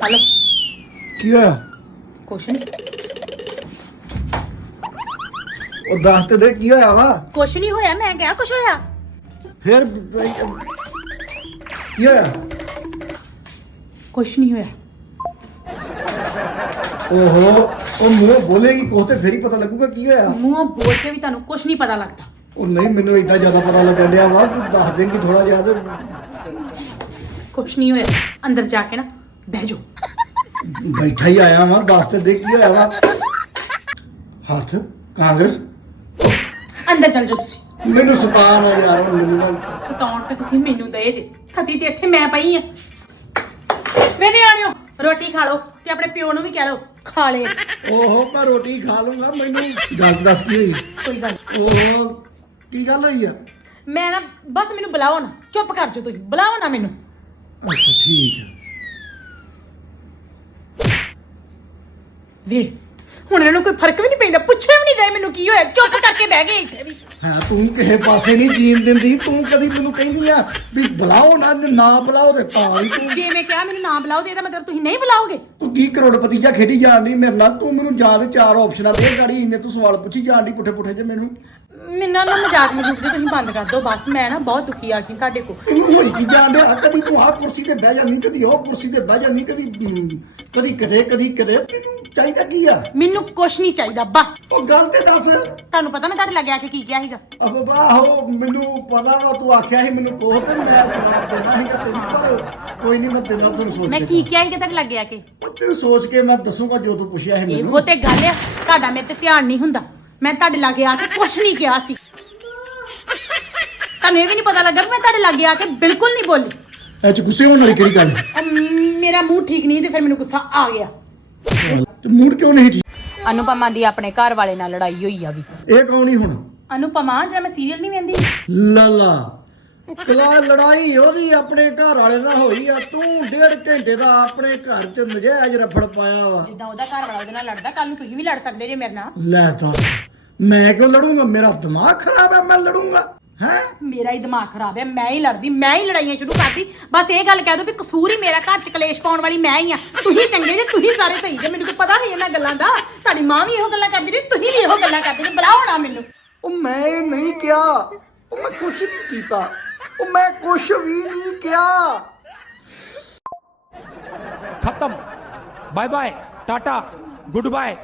Hello ਕੀ ਹੋਇਆ? ਕੁਛ ਨਹੀਂ ਉਹ ਦੱਸ ਤੇ ਦੇ ਕੀ ਹੋਇਆ ਵਾ? ਕੁਛ ਨਹੀਂ ਹੋਇਆ ਮੈਂ ਕਿਹਾ ਕੁਛ ਹੋਇਆ। ਫਿਰ ਕੀ ਹੋਇਆ? ਕੁਛ ਨਹੀਂ ਹੋਇਆ। ਓਹੋ ਉਹ ਮੂੰਹ ਬੋਲੇਗੀ ਕੋਹ ਤੇ ਫਿਰ ਹੀ ਪਤਾ ਲੱਗੂਗਾ ਕੀ ਹੋਇਆ। ਮੂੰਹੋਂ ਬੋਲ ਕੇ ਵੀ ਤੁਹਾਨੂੰ ਕੁਛ ਨਹੀਂ ਪਤਾ ਲੱਗਦਾ। ਉਹ ਨਹੀਂ ਮੈਨੂੰ ਇਦਾਂ ਜ਼ਿਆਦਾ ਪਤਾ ਲੱਗਣ ਡਿਆ ਵਾ ਤੂੰ ਦੱਸ ਦੇਂਗੀ ਥੋੜਾ ਜਿਹਾ ਤੇ। ਕੁਛ ਨਹੀਂ ਹੋਇਆ। ਅੰਦਰ ਜਾ ਕੇ ਨਾ ਬਹਿ ਜਾਓ। ਬੈਠਾ ਹੀ ਆਇਆ ਵਾਂ ਦੱਸ ਤੇ ਦੇ ਕੀ ਹੋਇਆ ਵਾ। ਹੱਥ ਕਾਂਗਰਸ। ਅੰਦਰ ਚਲ ਜਾਓ ਤੁਸੀਂ। ਮੈਨੂੰ ਸਤਾਨ ਆ ਯਾਰ ਹੁਣ ਮੈਨੂੰ ਨਾ ਸਤਾਉਣ ਤੇ ਤੁਸੀਂ ਮੈਨੂੰ ਦਏ ਜੇ। ਖੱਤੀ ਤੇ ਇੱਥੇ ਮੈਂ ਪਈ ਆ। ਵੇ ਨਿਆਣਿਓ ਰੋਟੀ ਖਾ ਲਓ ਤੇ ਆਪਣੇ ਪਿਓ ਨੂੰ ਵੀ ਕਹਿ ਲਓ ਖਾ ਲੇ। ਓਹੋ ਮੈਂ ਰੋਟੀ ਖਾ ਲੂੰਗਾ ਮੈਨੂੰ ਗੱਲ ਦੱਸ ਕੀ ਹੋਈ? ਕੋਈ ਗੱਲ ਨੀ। ਓਹੋ ਕੀ ਗੱਲ ਹੋਈ ਆ? ਮੈਂ ਨਾ ਬਸ ਮੈਨੂੰ ਬੁਲਾਓ ਨਾ ਚੁੱਪ ਕਰ ਜਾਓ ਤੁਸੀਂ ਬੁਲਾਓ ਨਾ ਮੈਨੂੰ। ਅੱਛਾ ਠੀਕ ਆ। ਵੇ ਹੁਣ ਇਹਨਾਂ ਨੂੰ ਕੋਈ ਫ਼ਰਕ ਵੀ ਨਹੀਂ ਪੈਂਦਾ ਪੁੱਛੇ ਵੀ ਨਹੀਂ ਦੇ ਮੈਨੂੰ ਕੀ ਹੋਇਆ ਚੁੱਪ ਕਰਕੇ ਬਹਿ ਗਏ ਇੱਥੇ ਵੀ। ਹਾਂ ਤੂੰ ਕਿਸੇ ਪਾਸੇ ਨਹੀਂ ਜੀਣ ਦਿੰਦੀ ਤੂੰ ਕਦੀ ਮੈਨੂੰ ਕਹਿੰਦੀ ਆ ਵੀ ਬੁਲਾਓ ਨਾ ਨਾ ਬੁਲਾਓ ਤੇ ਤਾਂ ਵੀ ਤੂੰ ਜੇ ਮੈਂ ਕਿਹਾ ਮੈਨੂੰ ਨਾ ਬੁਲਾਓ ਤੇ ਇਹਦਾ ਮਤਲਬ ਤੁਸੀਂ ਨਹੀਂ ਬੁਲਾਓਗੇ? ਤੂੰ ਕੀ ਕਰੋੜਪਤੀ ਜਾਂ ਖੇਡੀ ਜਾਣ ਮੇਰੇ ਨਾਲ? ਤੂੰ ਮੈਨੂੰ ਜਾਂ ਦੇ ਚਾਰ ਆਪਸ਼ਨਾਂ ਦੇ ਗਾੜੀ ਇੰਨੇ ਤੂੰ ਸਵਾਲ ਪੁੱਛੀ ਜਾਣ ਦੀ ਪੁੱਠੇ ਪੁੱਠੇ ਜੇ ਮੈਨੂੰ। ਮੈਨੂੰ ਨਾ ਮਜ਼ਾਕ ਮਜ਼ੂਕ ਦੇ ਤੁਸੀਂ ਬੰਦ ਕਰ ਦਿਓ ਬਸ ਮੈਂ ਨਾ ਬਹੁਤ ਦੁਖੀ ਆ ਗਈ ਤੁਹਾਡੇ ਕੋਲ। ਤੈਨੂੰ ਹੋਈ ਕੀ ਜਾਣ ਡਿਆ? ਕਦੀ ਤੂੰ ਆਹ ਕੁਰਸੀ ਤੇ ਬਹਿ ਜਾਂਦੀ ਕਦੀ ਉਹ ਕੁਰਸੀ ਤੇ ਬਹਿ ਜਾਂਦੀ ਕਦੀ ਕਦੀ ਕਦੇ ਕਦੀ ਕਦੇ। ਤੈਨੂੰ ਚਾਹੀਦਾ ਕੀ ਆ? ਮੈਨੂੰ ਕੁਛ ਨਹੀਂ ਚਾਹੀਦਾ ਬਸ। ਉਹ ਗੱਲ ਤੇ ਦੱਸ। ਤੁਹਾਨੂੰ ਪਤਾ ਮੈਂ ਤੁਹਾਡੇ ਲੱਗੇ ਕੇ ਕੀ ਕਿਹਾ ਸੀਗਾ? ਅਬਾ ਹੋ ਮੈਨੂੰ ਪਤਾ ਵਾ ਤੂੰ ਆਖਿਆ ਸੀ ਮੈਨੂੰ ਕੋਹ ਤੇ ਮੈਂ ਜਵਾਬ ਦੇਣਾ ਸੀਗਾ ਤੈਨੂੰ ਪਰ ਕੋਈ ਨਹੀਂ ਮੈਂ ਤੈਨੂੰ ਤੈਨੂੰ ਸੋਚ ਮੈਂ ਕੇ ਕਿਹਾ ਸੀਗਾ ਤੁਹਾਡੇ ਲੱਗੇ ਆ ਕੇ? ਉਹ ਤੈਨੂੰ ਸੋਚ ਕੇ ਮੈਂ ਦੱਸੂਗਾ ਜੋ ਤੂੰ ਪੁੱਛਿਆ ਸੀ ਇਹੋ ਮੈਨੂੰ ਤੇ ਗੱਲ ਆ ਤੁਹਾਡਾ ਮੇਰੇ ਚ ਧਿਆਨ ਨਹੀਂ ਹੁੰਦਾ। ਮੈਂ ਤੁਹਾਡੇ ਲਾਗੇ ਆ ਕੇ ਕੁਛ ਨਹੀਂ ਕਿਹਾ ਸੀ। ਤੁਹਾਨੂੰ ਇਹ ਵੀ ਨਹੀਂ ਪਤਾ ਲੱਗਾ ਵੀ ਮੈਂ ਤੁਹਾਡੇ ਲਾਗੇ ਆ ਕੇ ਬਿਲਕੁਲ ਨਹੀਂ ਬੋਲੀ। ਇਹ ਚ ਗੁੱਸੇ ਹੋਣ ਵਾਲੀ ਕਿਹੜੀ ਗੱਲ ਹੈ ਅਮ, ਮੇਰਾ ਮੂੰਹ ਠੀਕ ਨਹੀਂ ਤੇ ਫਿਰ ਮੈਨੂੰ ਗੁੱਸਾ ਆ ਗਿਆ। ਤੇ ਮੂਡ ਕਿਉਂ ਨਹੀਂ ਠੀਕ ਅਨੁਪਮਾ ਦੀ ਆਪਣੇ ਘਰ ਵਾਲੇ ਨਾਲ ਲੜਾਈ ਹੋਈ ਆ ਵੀ। ਇਹ ਕੌਣ ਹੀ ਹੁਣ? ਅਨੁਪਮਾ ਜਿਹੜਾ ਮੈਂ ਸੀਰੀਅਲ ਨਹੀਂ ਵੇਂਦੀ? ਲਾਲਾ ਕਲਾ ਲੜਾਈ ਉਹਦੀ ਆਪਣੇ ਘਰ ਵਾਲੇ ਨਾਲ ਹੋਈ ਆ। ਤੂੰ ਡੇਢ ਘੰਟੇ ਦਾ ਆਪਣੇ ਘਰ 'ਚ ਨਜਾਇਜ਼ ਰਫੜ ਪਾਇਆ ਵਾ। ਜਿੱਦਾਂ ਉਹਦਾ ਘਰ ਵਾਲਾ ਉਹਦੇ ਨਾਲ ਲੜਦਾ ਕੱਲ ਨੂੰ ਤੁਸੀਂ ਵੀ ਲੜ ਸਕਦੇ ਜੇ ਮੇਰੇ ਨਾਲ। ਲੈ ਤਾ ਮੈਂ ਕਿਉਂ ਲੜੂੰਗਾ? ਮੇਰਾ ਦਿਮਾਗ ਖਰਾਬ ਹੈ ਮੈਂ ਲੜੂੰਗਾ। ਹੈ? ਮੇਰਾ ਹੀ ਦਿਮਾਗ ਖਰਾਬ ਹੈ ਮੈਂ ਹੀ ਲੜਦੀ ਮੈਂ ਹੀ ਲੜਾਈਆਂ ਸ਼ੁਰੂ ਕਰਦੀ। ਬਸ ਇਹ ਗੱਲ ਕਹਿ ਦੋ ਵੀ ਕਸੂਰ ਹੀ ਮੇਰਾ ਘਰ ਚ ਕਲੇਸ਼ ਪਾਉਣ ਵਾਲੀ ਮੈਂ ਹੀ ਆ। ਤੁਸੀਂ ਚੰਗੇ ਜੇ ਤੁਸੀਂ ਸਾਰੇ ਸਹੀ ਜੇ ਮੈਨੂੰ ਕੋਈ ਪਤਾ ਨਹੀਂ ਇਹਨਾਂ ਗੱਲਾਂ ਦਾ। ਤੁਹਾਡੀ ਮਾਂ ਵੀ ਇਹੋ ਗੱਲਾਂ ਕਰਦੀ ਰਹੀ ਤੁਸੀਂ ਵੀ ਇਹੋ ਗੱਲਾਂ ਕਰਦੇ ਨੇ ਬੁਲਾਓ ਨਾ ਮੈਨੂੰ। ਉਹ ਮੈਂ ਇਹ ਨਹੀਂ ਕਿਹਾ। ਉਹ ਮੈਂ ਕੁਛ ਨਹੀਂ ਕੀਤਾ। ਉਹ ਮੈਂ ਕੁਛ ਵੀ ਨਹੀਂ ਕਿਹਾ। ਖਤਮ। Bye bye tata goodbye